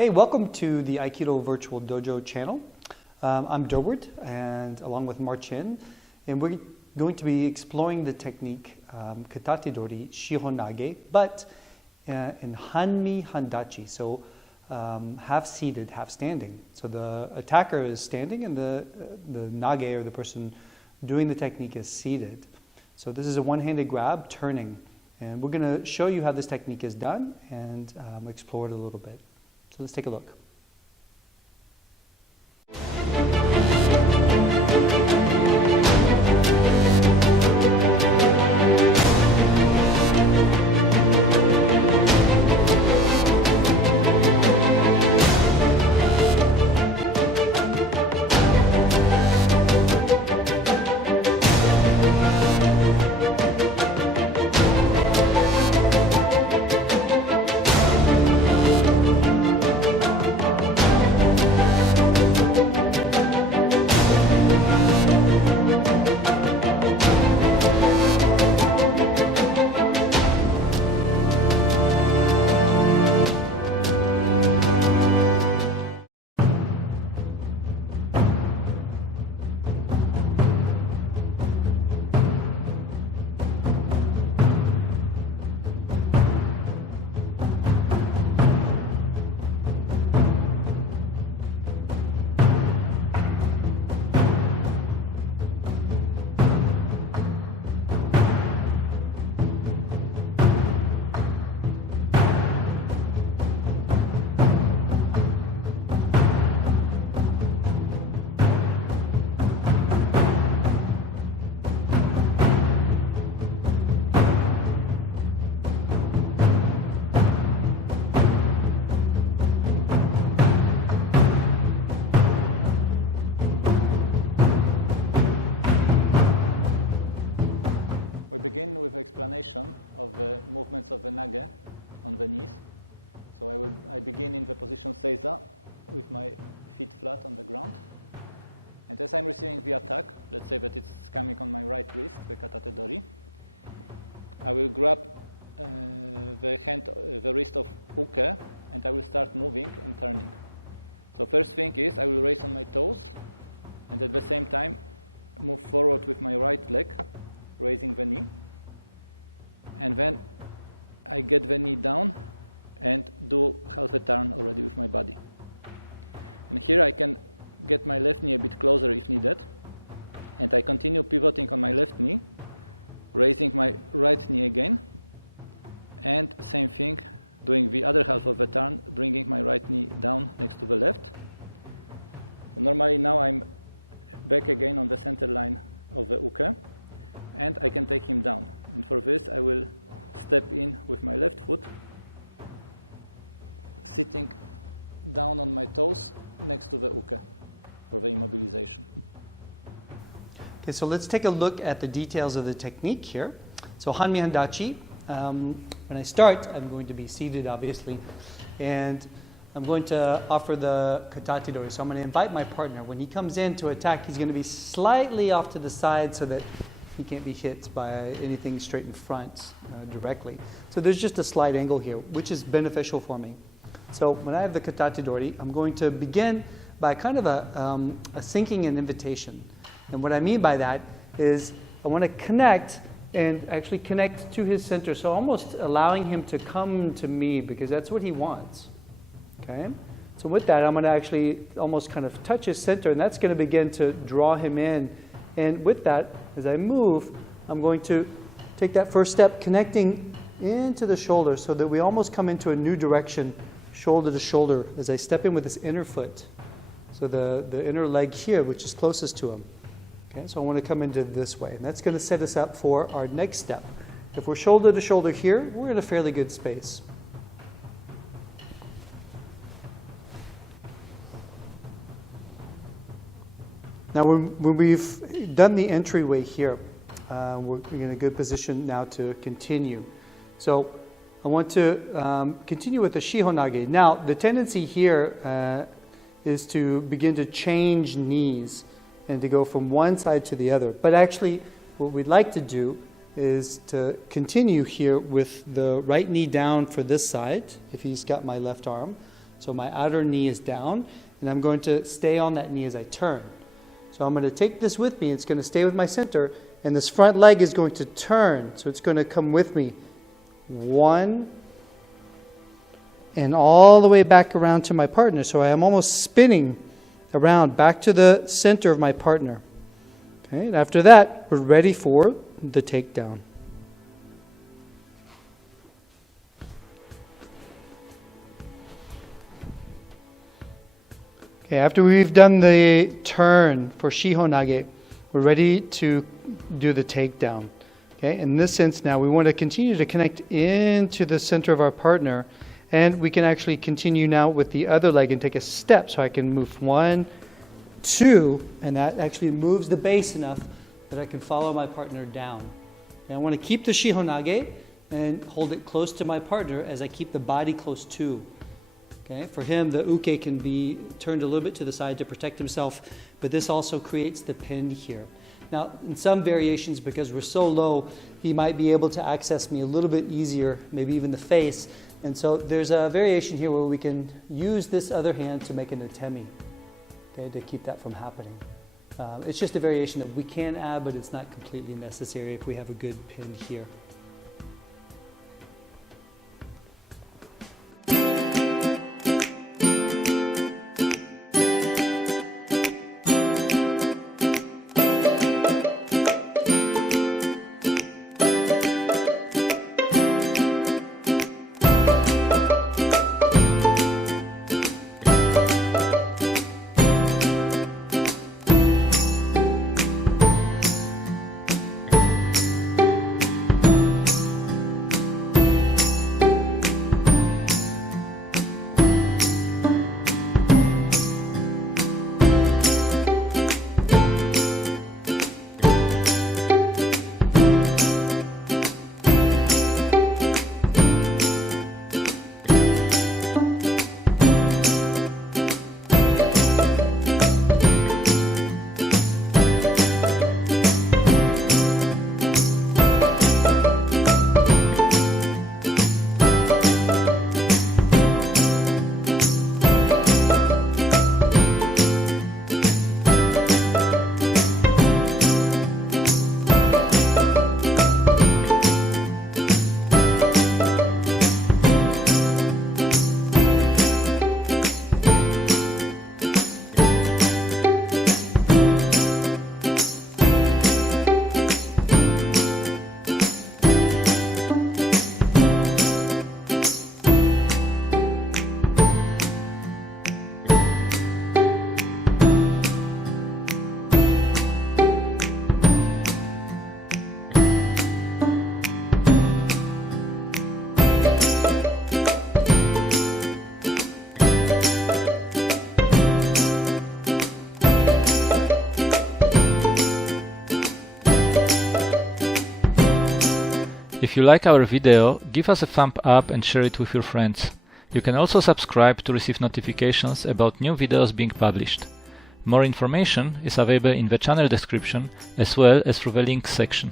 Hey, welcome to the Aikido Virtual Dojo channel. I'm Durward, and along with Marcin, and we're going to be exploring the technique katate-dori shihonage, but in Hanmi Handachi, so half seated, half standing. So the attacker is standing, and the nage, or the person doing the technique, is seated. So this is a one-handed grab, turning, and we're going to show you how this technique is done and explore it a little bit. So let's take a look. We begin with explanation of the movements of the nage on the knees. So I begin in the position seiza with my feet flat on the ground. And as I'm receiving the attack, let's say that it's coming on my right wrist, the katate-dori, I will grab the wrist of uke, and I will start moving and turning. So first thing is I will raise on my toes, and at the same time move forward with my right leg, raising the knee, and then I get the knee down and do half a turn already with my body. And here I can get my left knee a bit closer if needed, and I continue pivoting on my left knee, raising my right knee again, and same thing, doing the other half of the turn, bringing my right knee down next to the left. So normally now I'm back again on the center line of the uke, and I can take him down. And for this, I will step in with my left foot, sitting down on my toes next to the uke for the immobilization. Okay, so let's take a look at the details of the technique here. So Hanmi Handachi, when I start, I'm going to be seated, obviously, and I'm going to offer the katate-dori. So I'm going to invite my partner. When he comes in to attack, he's going to be slightly off to the side so that he can't be hit by anything straight in front directly. So there's just a slight angle here, which is beneficial for me. So when I have the katate-dori, I'm going to begin by kind of a sinking and invitation. And what I mean by that is I want to connect and actually connect to his center. So almost allowing him to come to me, because that's what he wants. Okay? So with that, I'm going to actually almost kind of touch his center, and that's going to begin to draw him in. And with that, as I move, I'm going to take that first step, connecting into the shoulder so that we almost come into a new direction, shoulder to shoulder, as I step in with this inner foot. So the inner leg here, which is closest to him. Okay, so I want to come into this way. And that's going to set us up for our next step. If we're shoulder to shoulder here, we're in a fairly good space. Now, when we've done the entryway here, we're in a good position now to continue. So I want to continue with the shihonage. Now, the tendency here is to begin to change knees and to go from one side to the other. But actually, what we'd like to do is to continue here with the right knee down for this side, if he's got my left arm, So my outer knee is down, and I'm going to stay on that knee as I turn. So I'm going to take this with me. It's going to stay with my center, and this front leg is going to turn. So it's going to come with me. 1, and all the way back around to my partner. So I am almost spinning around back to the center of my partner. Okay, and after that, we're ready for the takedown. Okay, after we've done the turn for shihonage, we're ready to do the takedown. Okay, in this sense now, we want to continue to connect into the center of our partner, and we can actually continue now with the other leg and take a step. So I can move 1, 2, and that actually moves the base enough that I can follow my partner down. And I want to keep the shihonage and hold it close to my partner as I keep the body close to. Okay? For him, the uke can be turned a little bit to the side to protect himself, but this also creates the pin here. Now, in some variations, because we're so low, he might be able to access me a little bit easier, maybe even the face. And so there's a variation here where we can use this other hand to make an atemi, okay, to keep that from happening. It's just a variation that we can add, but it's not completely necessary if we have a good pin here. If you like our video, give us a thumb up and share it with your friends. You can also subscribe to receive notifications about new videos being published. More information is available in the channel description as well as through the links section.